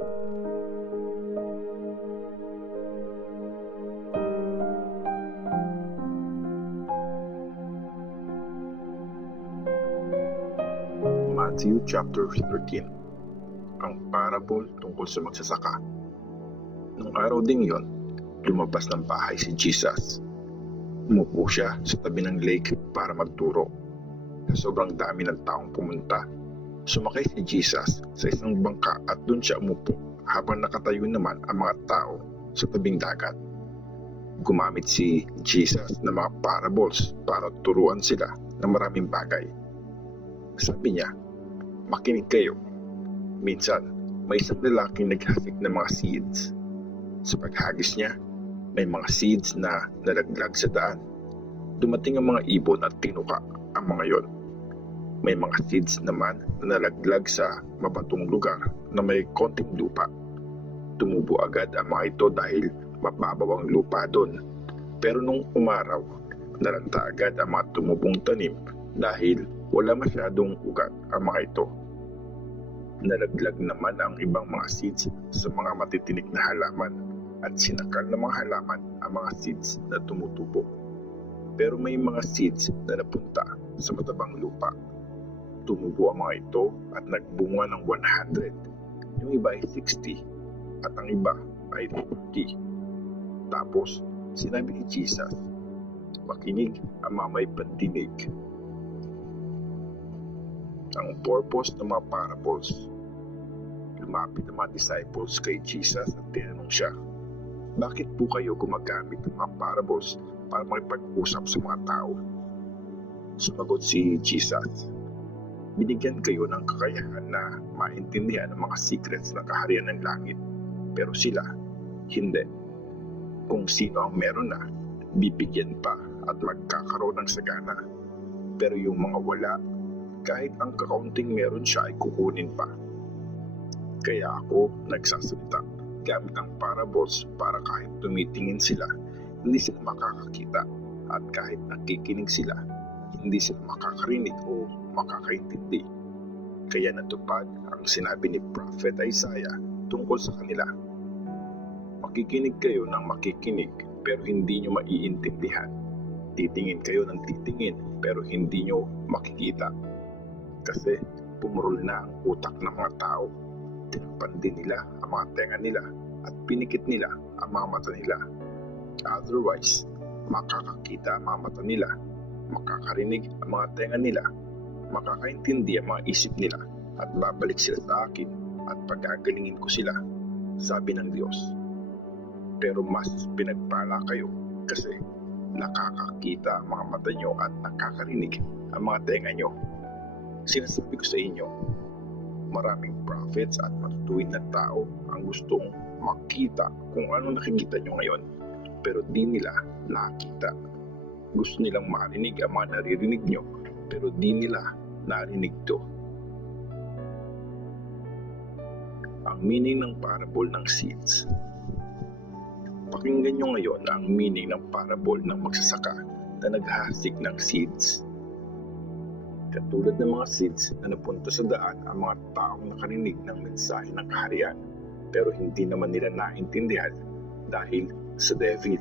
Matthew chapter 13. Ang parable tungkol sa magsasaka. Nung araw ding yon, lumabas ng bahay si Jesus. Umupo siya sa tabi ng lake para magturo. Sa sobrang dami ng taong pumunta, sumakay si Jesus sa isang bangka at doon siya umupo habang nakatayo naman ang mga tao sa tabing dagat. Gumamit si Jesus ng mga parables para turuan sila ng maraming bagay. Sabi niya, "Makinig kayo. Minsan, may isang lalaking naghasik ng mga seeds. Sa paghagis niya, may mga seeds na nalaglag sa daan. Dumating ang mga ibon at tinuka ang mga yon. May mga seeds naman na nalaglag sa mabatong lugar na may konting lupa. Tumubo agad ang mga ito dahil mababaw ang lupa doon. Pero nung umaraw, nalanta agad ang mga tumubong tanim dahil wala masyadong ugat ang mga ito. Nalaglag naman ang ibang mga seeds sa mga matitinik na halaman at sinakal ng mga halaman ang mga seeds na tumutubo. Pero may mga seeds na napunta sa matabang lupa. Tumubo ang mga ito at nagbunga ng 100. Yung iba ay 60 at ang iba ay 40. Tapos sinabi ni Jesus, "Makinig ang mga may pandinig." Ang purpose ng mga parables. Lumapit ang mga disciples kay Jesus at tinanong siya, "Bakit po kayo gumagamit ng mga parables para makipag-usap sa mga tao?" Sumagot si Jesus, "Binigyan kayo ng kakayahan na maintindihan ang mga secrets ng kaharian ng langit, pero sila, hindi. Kung sino ang meron na, bibigyan pa at magkakaroon ng sagana. Pero yung mga wala, kahit ang kakaunting meron siya ay kukunin pa. Kaya ako nagsasalita gamit ang parables para kahit tumitingin sila, hindi sila makakakita, at kahit nakikinig sila, hindi sila makakarinig o makakaintindi. Kaya natupad ang sinabi ni Prophet Isaiah tungkol sa kanila. Makikinig kayo ng makikinig pero hindi nyo maiintindihan. Titingin kayo ng titingin pero hindi nyo makikita. Kasi pumurol na ang utak ng mga tao. Tinakpan din nila ang mga tenga nila at pinikit nila ang mga mata nila. Otherwise, makakakita ang mga mata nila, makakarinig ang mga tenga nila, makakaintindi ang mga isip nila, at babalik sila sa akin at pagagalingin ko sila, sabi ng Diyos. Pero mas pinagpala kayo kasi nakakakita ang mga mata nyo at nakakarinig ang mga tenga nyo. Sinasabi ko sa inyo, maraming prophets at matutuwid na tao ang gustong makita kung ano nakikita nyo ngayon, pero di nila nakita. Gusto nilang marinig ang mga naririnig nyo, pero di nila narinig to. Ang meaning ng parable ng seeds. Pakinggan nyo ngayon ang meaning ng parable ng magsasaka na naghasik ng seeds. Katulad ng mga seeds na napunta sa daan ang mga taong nakarinig ng mensahe ng kaharian, pero hindi naman nila naintindihan dahil sa devil.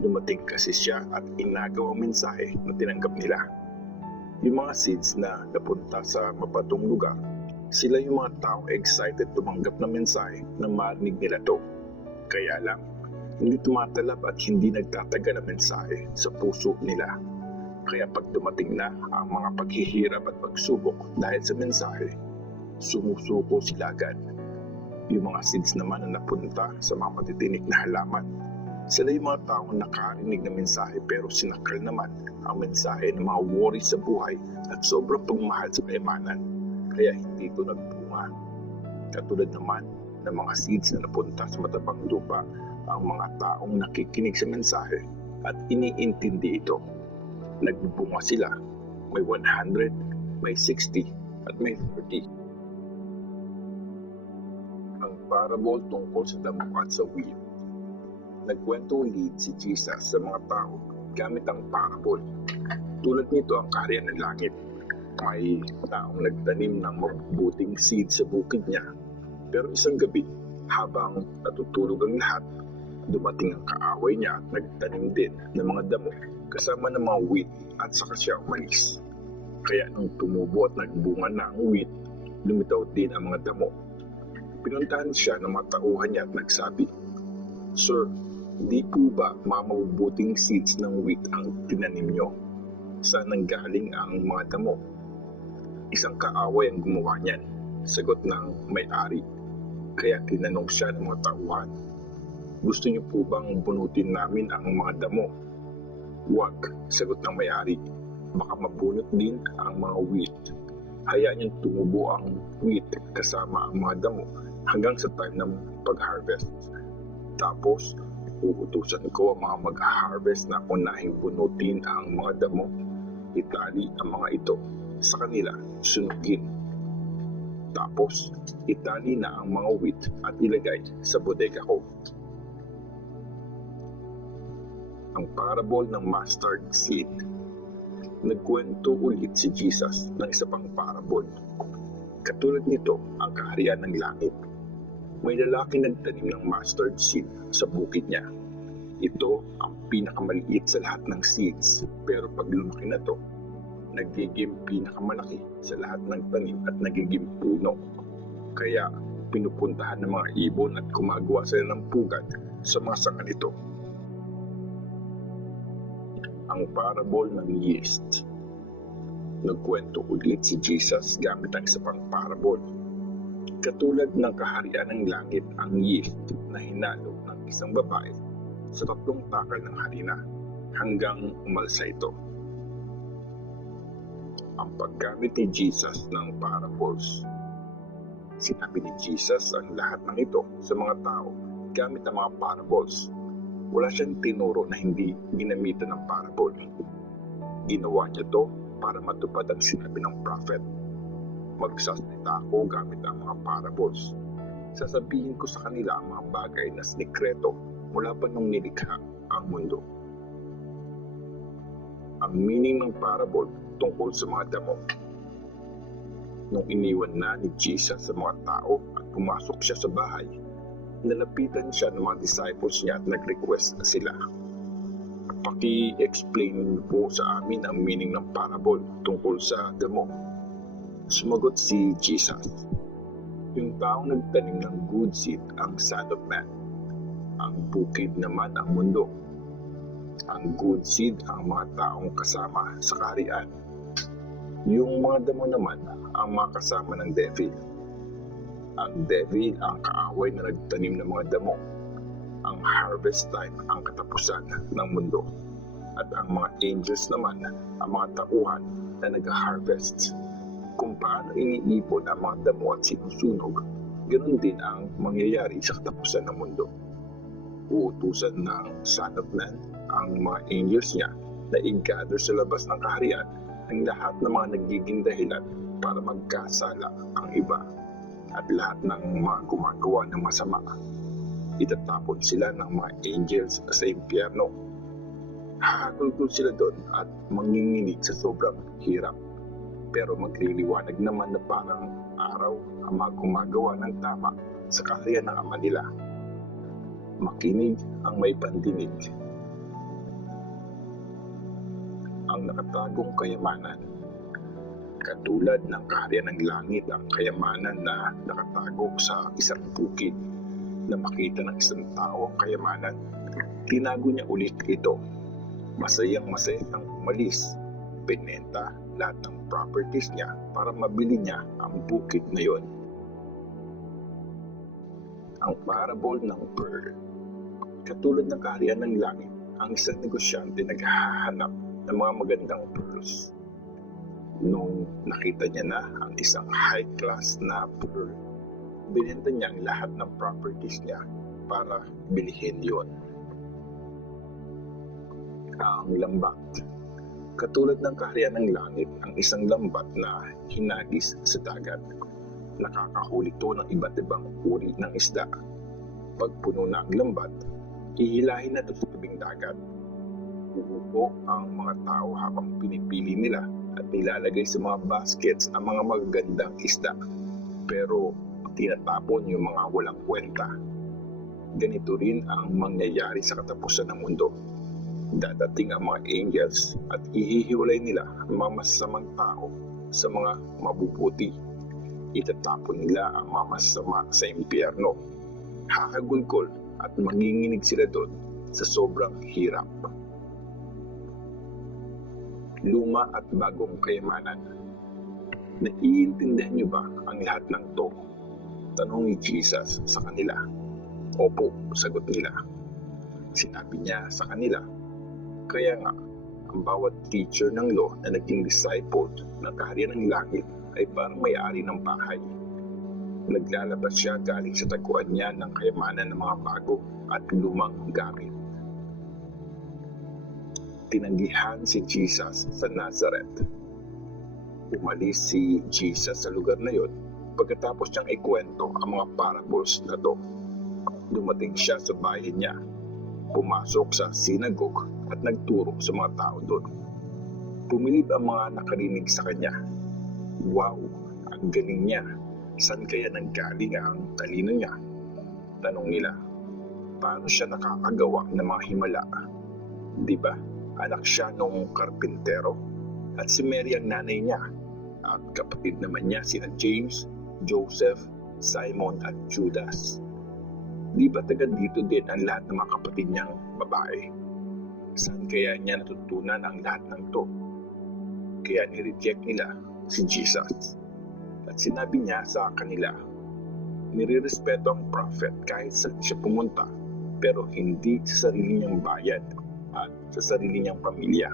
Dumating kasi siya at inagaw ang mensahe na tinanggap nila. Yung mga seeds na napunta sa mabatong lugar, sila yung mga taong excited tumanggap ng mensahe na marinig nila to. Kaya lang, hindi tumatalab at hindi nagtatagal ang mensahe sa puso nila. Kaya pag dumating na ang mga paghihirap at pagsubok dahil sa mensahe, sumusuko sila agad. Yung mga seeds naman na napunta sa mga matitinik na halaman, sila yung mga taong nakarinig ng mensahe pero sinakal naman ang mensahe ng mga worries sa buhay at sobrang pagmahal sa kayamanan. Kaya hindi ito nagbunga. Katulad naman ng mga seeds na napunta sa matabang lupa, ang mga taong nakikinig sa mensahe at iniintindi ito. Nagbubunga sila. May 100, may 60, at may 30. Ang parable tungkol sa damo at sa wheat. Nagkwento ulit si Jesus sa mga tao gamit ang parable. Tulad nito ang kaharian ng langit. May taong nagtanim ng mabubuting seed sa bukid niya. Pero isang gabi, habang natutulog ang lahat, dumating ang kaaway niya at nagtanim din ng mga damo kasama ng mga wheat at saka siya umalis. Kaya nung tumubo at nagbunga na ang wheat, lumitaw din ang mga damo. Pinuntahan siya ng mga tauhan niya at nagsabi, "Sir, di po ba mabubuting seeds ng wheat ang tinanim niyo? Saan nanggaling ang mga damo?" Isang kaaway ang gumawa niyan, sagot ng may-ari. Kaya tinanong siya ng mga tauhan, "Gusto niyo po bang bunutin namin ang mga damo?" "Huwag," sagot ng may-ari. "Baka mabunot din ang mga wheat. Hayaan niyang tumubo ang wheat kasama ang mga damo hanggang sa time ng pag-harvest. Tapos, uutusan ko ang mga mag-harvest na unahing bunutin ang mga damo. Itali ang mga ito sa kanila, sunugin. Tapos, itali na ang mga wheat at ilagay sa bodega ko." Ang parable ng mustard seed. Nagkwento ulit si Jesus ng isa pang parable. Katulad nito ang kaharian ng langit. May lalaki nagtanim ng mustard seed sa bukid niya. Ito ang pinakamaliit sa lahat ng seeds, pero pag lumaki na to, nagiging pinakamalaki sa lahat ng tanim at nagiging puno. Kaya pinupuntahan ng mga ibon at gumagawa sila ng pugad sa mga sanga nito. Ang parable ng yeast. Nagkwento ulit si Jesus gamit ang isa pang parable. Katulad ng kaharian ng langit ang yeast na hinalo ng isang babae sa 3 takal ng harina hanggang umalsa ito. Ang paggamit ni Jesus ng parables. Sinabi ni Jesus ang lahat ng ito sa mga tao gamit ang mga parables. Wala siyang tinuro na hindi ginamitan ng parable. Ginawa niya to para matupad ang sinabi ng prophet. Magsasalita ako gamit ang mga parables. Sasabihin ko sa kanila ang mga bagay na sikreto mula pa nung nilikha ang mundo. Ang meaning ng parable tungkol sa mga damo. Nung iniwan na ni Jesus sa mga tao at pumasok siya sa bahay, nalapitan siya ng mga disciples niya at nag-request sila, "Paki-explain po sa amin ang meaning ng parable tungkol sa damo." Sumagot si Jesus, "Yung taong nagtanim ng good seed ang Son of Man. Ang bukid naman ang mundo. Ang good seed ang mga taong kasama sa kaharian. Yung mga damo naman ang mga kasama ng devil. Ang devil ang kaaway na nagtanim ng mga damo. Ang harvest time ang katapusan ng mundo. At ang mga angels naman ang mga tauhan na nag-harvest. Kung paano iniipon ang mga damo at sinusunog, ganoon din ang mangyayari sa katapusan ng mundo. Uutusan ng Son of Man ang mga angels niya na i-gather sa labas ng kaharian ang lahat ng mga nagiging dahilan para magkasala ang iba at lahat ng mga gumagawa ng masama. Itatapon sila ng mga angels sa impyerno. Hahagulgol sila doon at manginginig sa sobrang hirap. Pero magliliwanag naman na parang araw ang mga gumagawa ng tama sa kaharian ng Ama nila. Makinig ang may pandinig. Ang nakatagong kayamanan. Katulad ng kaharian ng langit ang kayamanan na nakatago sa isang bukid. Na makita ng isang tao ang kayamanan, tinago niya ulit ito. Masayang siyang umalis. Binenta lahat ng properties niya para mabili niya ang bukid na yon. Ang parable ng pearl. Katulad ng kaharian ng langit, ang isang negosyante naghahanap ng mga magandang pearls. Nung nakita niya na ang isang high-class na pearl, binenta niya ang lahat ng properties niya para bilihin yon. Ang lambat. Katulad ng kaharian ng langit, ang isang lambat na hinagis sa dagat. Nakakahuli ito ng iba't ibang uri ng isda. Pag puno na ang lambat, ihilahin na ito sa tabing dagat. Uupo ang mga tao habang pinipili nila at nilalagay sa mga baskets ang mga magagandang isda. Pero tinatapon yung mga walang kwenta. Ganito rin ang mangyayari sa katapusan ng mundo. Dadating ang mga angels at ihihiwalay nila ang mga masasamang tao sa mga mabubuti. Itatapon nila ang mga masama sa impyerno. Hakagulgol at manginginig sila doon sa sobrang hirap. Luma at bagong kayamanan. Naiintindihan niyo ba ang lahat ng to? Tanong ni Jesus sa kanila. Opo, sagot nila. Sinabi niya sa kanila, kaya nga, ang bawat teacher ng law na naging disciple ng kaharian ng langit ay parang may-ari ng bahay. Naglalabas siya galing sa taguan niya ng kayamanan ng mga bago at lumang gamit. Tinanggihan si Jesus sa Nazareth. Umalis si Jesus sa lugar na yon pagkatapos niyang ikwento ang mga parables na to. Dumating siya sa bahay niya, pumasok sa synagogue at nagturo sa mga tao doon. Pumilib ang mga nakarinig sa kanya. Wow, ang galing niya. Saan kaya nanggaling ang talino niya? Tanong nila. Paano siya nakakagawa ng mga himala? Di ba, anak siya nung karpintero? At si Mary ang nanay niya. At kapatid naman niya sina James, Joseph, Simon at Judas. Di ba taga dito din ang lahat ng mga kapatid niyang babae? Saan kaya niya natutunan ang lahat ng to? Kaya nireject nila si Jesus. At sinabi niya sa kanila, nirirespeto ang prophet kahit saan siya pumunta, pero hindi sa sarili niyang bayan at sa sarili niyang pamilya.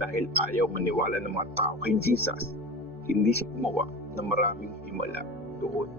Dahil ayaw maniwala ng mga tao kay Jesus, hindi siya gumawa ng maraming himala doon.